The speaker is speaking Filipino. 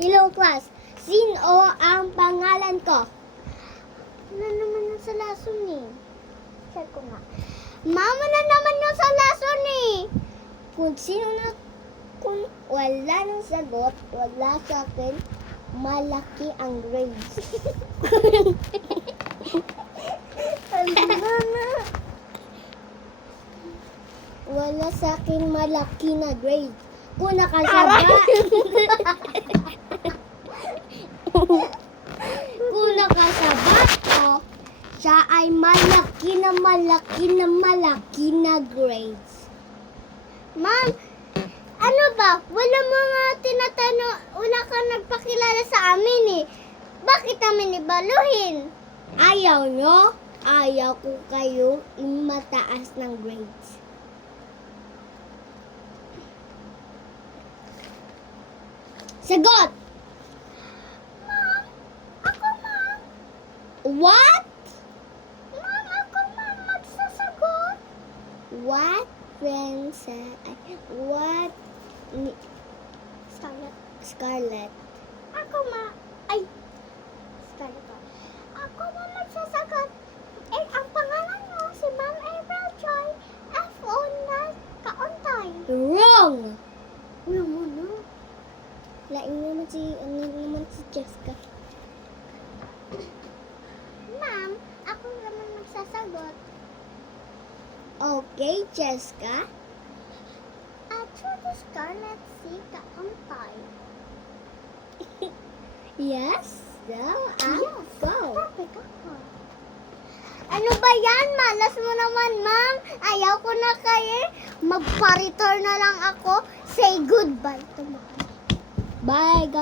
Hello class, sino ang pangalan ko? Ano naman yung sa lason eh? Check ko nga. Mama na naman yung sa lason eh! Kung sino na, kung wala nang sagot, wala sa akin, malaki ang grades. Wala sa akin malaki na grades. Kung nakasabat, kung nakasabat ko, siya ay malaki na grades. Ma'am, ano ba? Wala mga tinatanong, wala kang nagpakilala sa amin eh. Bakit namin ibaluhin? Ayaw nyo? Ayaw ko kayo mataas ng grades. Sagot! Ma'am, ako ma'am. What? Ma'am, ako ma'am magsasagot. What? What? Scarlett. Scarlett. Ako ma. Ay. Scarlett. Ako ma magsasagot. Eh, ang pangalan mo si Ma'am April Joy. F.O. na kauntay. Wrong! Wrong mo no? Lain naman si Jessica. Ma'am, ako naman magsasagot. Okay, Jessica. True to Scarlett si kauntay. Yes? So, yes. Go. Perfect ako. Ano ba yan? Malas mo naman, ma'am. Ayaw ko na kayo. Magpa-return na lang ako. Say goodbye to mom. Bye, guys.